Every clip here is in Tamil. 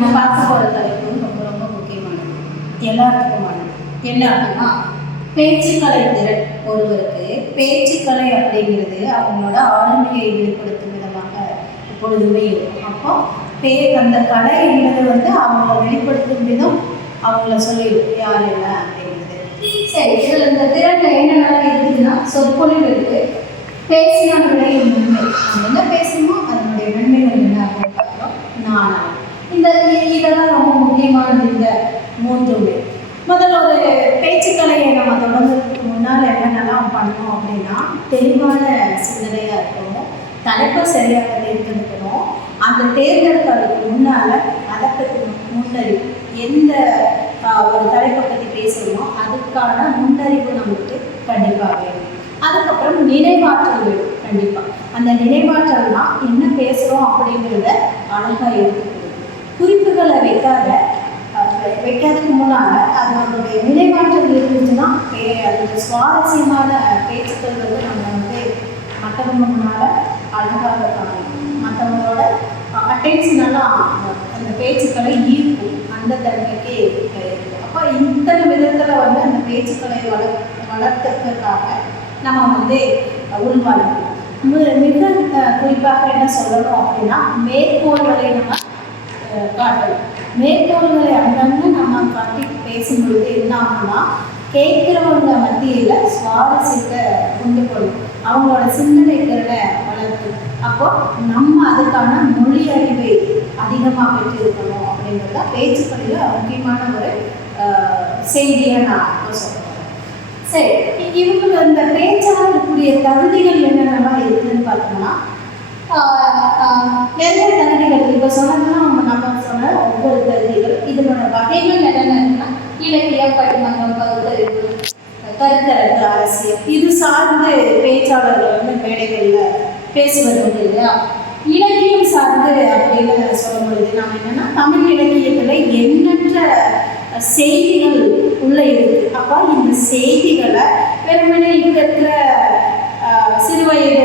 நம்ம பார்க்க போகிற தலைப்பு ரொம்ப ரொம்ப முக்கியமானது, எல்லாத்துக்குமானது. என்ன அப்படின்னா, பேச்சுக்கலை திறன். ஒருவருக்கு பேச்சுக்கலை அப்படிங்கிறது அவங்களோட ஆளுமையை வெளிப்படுத்தும் விதமாக எப்பொழுதுமே இருக்கும். அப்போ அந்த கலை என்பது அவங்கள வெளிப்படுத்தும் விதம் அவங்கள சொல்லிடும் யார் என்ன அப்படிங்கிறது. சரி, இதில் இந்த திறனில் என்னென்னலாம் இருக்குதுன்னா, சொற்பொழிவு இருக்குது, பேசினால் விளையும் நன்மை. நம்ம என்ன பேசணுமோ அதனுடைய நன்மைகள் என்ன அப்படின்னு பார்க்குறோம். நாணம். இதெல்லாம் ரொம்ப முக்கியமானது. இந்த மூன்றுமே முதல்ல ஒரு பேச்சுக்கலையை நம்ம தொடங்குறதுக்கு முன்னால் என்னென்னலாம் பண்ணணும் அப்படின்னா, தெளிவான சிந்தனையாக இருக்கணும், தலைப்பை சரியாக தேர்ந்தெடுக்கணும். அந்த தேர்ந்தெடுக்கிறதுக்கு முன்னால் அதற்கு முன்னறிவு, எந்த ஒரு தலைப்பை பற்றி பேசணுமோ அதுக்கான முன்னறிவு நமக்கு கண்டிப்பாக வேணும். அதுக்கப்புறம் நினைவாற்றல் வேணும். கண்டிப்பாக அந்த நினைவாற்றல் தான் என்ன பேசுகிறோம் அப்படிங்கிறத அழகாக எடுத்துக்கணும். குறிப்புகளை வைக்காததுக்கு முன்னால் அதனுடைய நினைவாற்றல் இருந்துச்சுன்னா அதோட சுவாரஸ்யமான பேச்சுக்கள் நம்ம மற்றவங்க முன்னால் அழகாக காமிக்கும். மற்றவங்களோட அட்டென்ஷனெல்லாம் அந்த பேச்சுக்களை ஈர்க்கும். அந்த தன்மைக்கு இருக்கும். அப்போ இத்தனை விதத்தில் அந்த பேச்சுக்களை வளர்த்துறதுக்காக நம்ம உள்வாழ்க்கணும். மிக குறிப்பாக என்ன சொல்லணும் அப்படின்னா, மேற்கோள்களை நம்ம காட்டணும். மேற்கோள்களை அங்கங்கே நம்ம காட்டி பேசும்பொழுது என்ன ஆகும்னா, கேட்குறவங்க மத்தியில் சுவாரஸ்யத்தை கொண்டு போகணும், அவங்களோட சிந்தனை திறனை வளர்க்கணும். அப்போ நம்ம அதுக்கான மொழி அறிவை அதிகமாக பெற்றிருக்கணும் அப்படிங்கிறத பேச்சுக்களில் முக்கியமான ஒரு செய்தியை நான் சொல்கிறேன். சரி, இவங்க இந்த பேச்சாளருக்குரிய தகுதிகள் என்னென்னலாம் இருக்குதுன்னு பார்த்தோம்னா, நிறைய தகுதிகள் இப்போ சொன்னதுன்னா நம்ம சொன்ன ஒவ்வொரு தகுதிகள். இதனோட வகைகள் என்னென்ன இருக்குன்னா, இலக்கியம், பட்டிமன்றம், பகுத்தறிவு, கருத்தரங்கு, அரசியல். இது சார்ந்து பேச்சாளர்கள் மேடைகளில் பேசுவது இல்லையா. இலக்கியம் சார்ந்து அப்படின்னு சொல்லும் பொழுது நாம் என்னென்னா, தமிழ் இலக்கியத்தில் எண்ணற்ற செய்திகள் உள்ளே இருக்குது. அப்போ இந்த செய்திகளை வெறுமனே இப்போ இருக்கிற சிறுவயது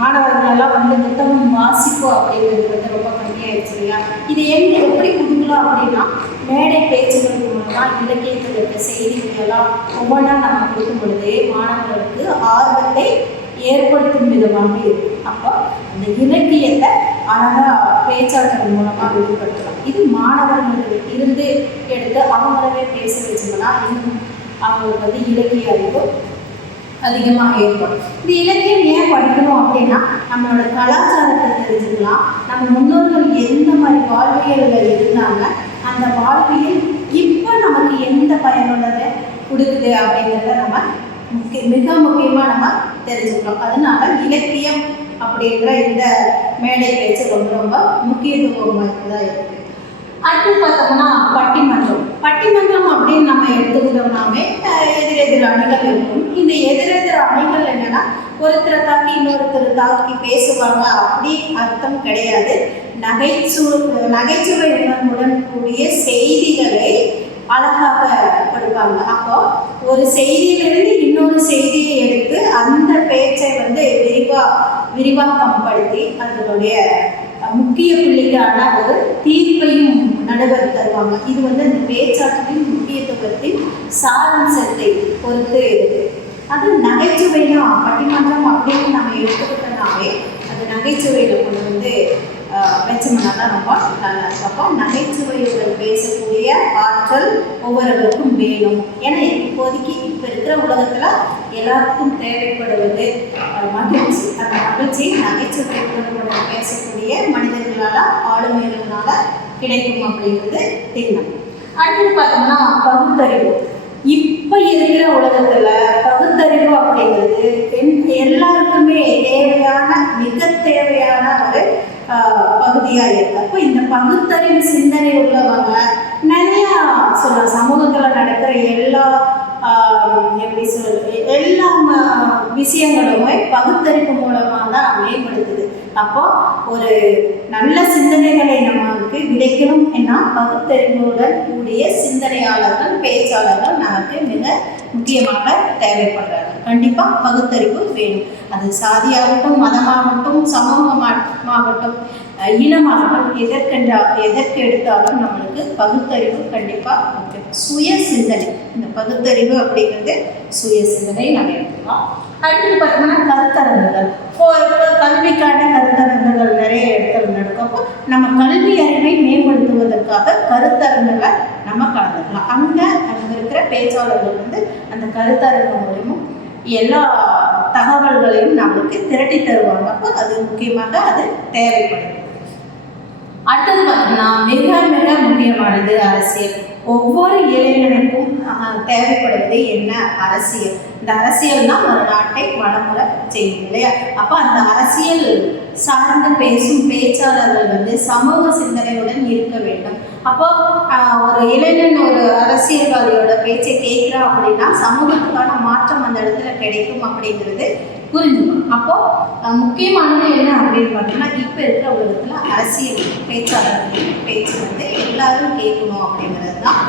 மாணவர்களெல்லாம் புத்தகம் வாசிப்போம் அப்படிங்கிறது ரொம்ப கம்மியாகிடுச்சு இல்லையா. இது எப்படி கொடுக்கலாம் அப்படின்னா, மேடை பேச்சுகள் மூலமாக இலக்கியத்தில் இருக்க செய்திகளெல்லாம் ஒவ்வொன்றா நம்ம கொடுக்கும் பொழுது மாணவர்களுக்கு ஆர்வத்தை ஏற்படுத்தும் விதமாக இருக்கும். அப்போ அந்த இலக்கியத்தை அழகாக பேச்சாளர்கள் மூலமாக வெளிப்படுத்தலாம். இது மாணவர்களுக்கு இருந்து எடுத்து அவங்களவே பேச வச்சோம்னா இன்னும் அவங்களுக்கு இலக்கிய அறிவு அதிகமாக ஏற்படும். இந்த இலக்கியம் ஏன் படிக்கணும் அப்படின்னா, நம்மளோட கலாச்சாரத்தை தெரிஞ்சுக்கலாம், நம்ம முன்னோர்கள் எந்த மாதிரி வாழ்வியலில் இருந்தாங்க, அந்த வாழ்வியல் இப்போ நமக்கு எந்த பயனுள்ளதை கொடுக்குது அப்படிங்கிறத நம்ம மிக முக்கியமாக நம்ம தெரிஞ்சுக்கலாம். அதனால இலக்கியம் அப்படின்ற இந்த மேடை பேச்சு ரொம்ப ரொம்ப முக்கியத்துவமாக இருக்குது. அடுத்து பார்த்தோம்னா பட்டிமன்றம் அப்படின்னு நம்ம எடுத்துக்கிட்டோம்னாவே எதிரெதிர் அணிகள் இருக்கும். இந்த எதிரெதிர் அணிகள் என்னன்னா, ஒருத்தரை தாக்கி இன்னொருத்தர் தாக்கி பேசுவாங்க அப்படி அர்த்தம் கிடையாது. நகைச்சுவை உணர்வுடன் கூடிய செய்திகளை அழகாக கொடுப்பாங்க. அப்போ ஒரு செய்தியிலிருந்து இன்னொரு செய்தியை எடுத்து அந்த பேச்சை விரிவாக்கம் படுத்தி அதனுடைய முக்கிய புள்ளிக்கான ஒரு தீர்ப்பையும் நடுவர் தருவாங்க. இது அந்த பேச்சாற்றலின் முக்கியத்துவத்தின் சாராம்சத்தை பொறுத்து இருக்கு. அது நகைச்சுவைனா பட்டிமன்றம் அப்படின்னு நம்ம எடுத்துக்கிட்டோம்னாவே அது நகைச்சுவையில் கொண்டு வச்சோம்னா தான் ரொம்ப நல்லா இருக்கும். அப்போ நகைச்சுவையுடன் பேசக்கூடிய ஆற்றல் ஒவ்வொருவருக்கும் வேணும். ஏன்னா இப்போதைக்கு இப்போ இருக்கிற உலகத்தில் எல்லாருக்கும் தேவைப்படுவது மகிழ்ச்சி. அந்த மகிழ்ச்சி நகைச்சுவையுடன் பேசக்கூடிய மனிதர்களால் ஆளுமைகளால் கிடைக்கும் அப்படிங்கிறது திண்ணம். அடுத்து பார்த்தோம்னா பகுத்தறிவு. இப்போ இருக்கிற உலகத்தில் பகுத்தறிவு அப்படிங்கிறது எல்லாருக்குமே தேவையான மிக தேவையான ஒரு பகுதியாக இருக்குது. அப்போ இந்த பகுத்தறிவு சிந்தனை உள்ளவங்க நிறையா சொல்லலாம். சமூகத்தில் நடக்கிற எல்லா விஷயங்களுமே பகுத்தறிவு மூலமாக தான் மேம்படுத்துது. அப்போ ஒரு நல்ல சிந்தனைகளை நமக்கு விதைக்கணும் என்ன, பகுத்தறிவுடன் கூடிய சிந்தனையாளர்கள் பேச்சாளர்கள் நமக்கு மிக முக்கியமாக தேவைப்படுறாங்க. கண்டிப்பாக பகுத்தறிவு வேணும். அது சாதியாகட்டும், மதமாகட்டும், சமூகமாகட்டும், இனமாகட்டும் எதற்கு எடுத்தாலும் நம்மளுக்கு பகுத்தறிவு கண்டிப்பாக முக்கியம். சுய சிந்தனை, இந்த பகுத்தறிவு அப்படிங்கிறது சுய சிந்தனை நம்ம எடுத்துக்கலாம். அடுத்து பார்த்தோம்னா கருத்தரங்குகள். கல்விக்கான கருத்தரங்குகள் நிறைய இடத்துல நடக்கப்போ நம்ம கல்வி அறிவை மேம்படுத்துவதற்காக கருத்தரங்குகளை நம்ம கலந்துக்கலாம். அங்கே இருக்கிற பேச்சாளர்கள் அந்த கருத்தரங்கு மூலமும் எல்லா தகவல்களையும் நம்மளுக்கு திரட்டி தருவாங்க. அப்போ அது முக்கியமாக அது தேவைப்படுது. அடுத்தது பார்த்தோம்னா மிக மிக முக்கியமானது அரசியல். ஒவ்வொரு இளைஞனுக்கும் தேவைப்படுவது என்ன? அரசியல். இந்த அரசியல் தான் ஒரு நாட்டை வளமுறை செய்யும் இல்லையா? அப்போ அந்த அரசியல் சார்ந்து பேசும் பேச்சாளர்கள் சமூக சிந்தனையுடன் இருக்க வேண்டும். அப்போ ஒரு இளைஞன் ஒரு அரசியல்வாதியோட பேச்சை கேட்குறான் அப்படின்னா சமூகத்துக்கான மாற்றம் அந்த இடத்துல கிடைக்கும் அப்படிங்கிறது புரிஞ்சுக்கணும். அப்போது முக்கியமானது என்ன அப்படின்னு பார்த்தோம்னா, இப்போ இருக்கிற உலகத்தில் அரசியல் பேச்சாளர்கள் பேச்சு எல்லாரும் கேட்கணும் அப்படிங்கிறது தான்.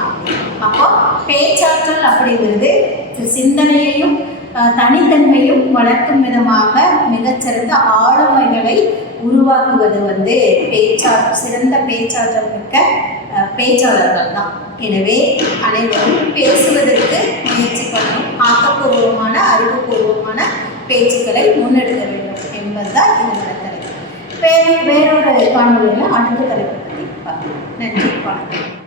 அப்போ பேச்சாற்றல் அப்படிங்கிறது சிந்தனையையும் தனித்தன்மையும் வளர்க்கும் விதமாக மிகச்சிறந்த ஆளுமைகளை உருவாக்குவது சிறந்த பேச்சாற்றல் மிக்க பேச்சாளர்கள் தான். எனவே அனைவரும் பேசுவதற்கு முயற்சி பண்ணணும். ஆக்கப்பூர்வமான அறிவுபூர்வமான பேச்சுக்களை முன்னெடுக்க வேண்டும் என்பதுதான் என்னோட தலைப்பு. வேறொரு காணொலியில் அடுத்த தலைப்பு பற்றி பார்க்கலாம். நன்றி, வணக்கம்.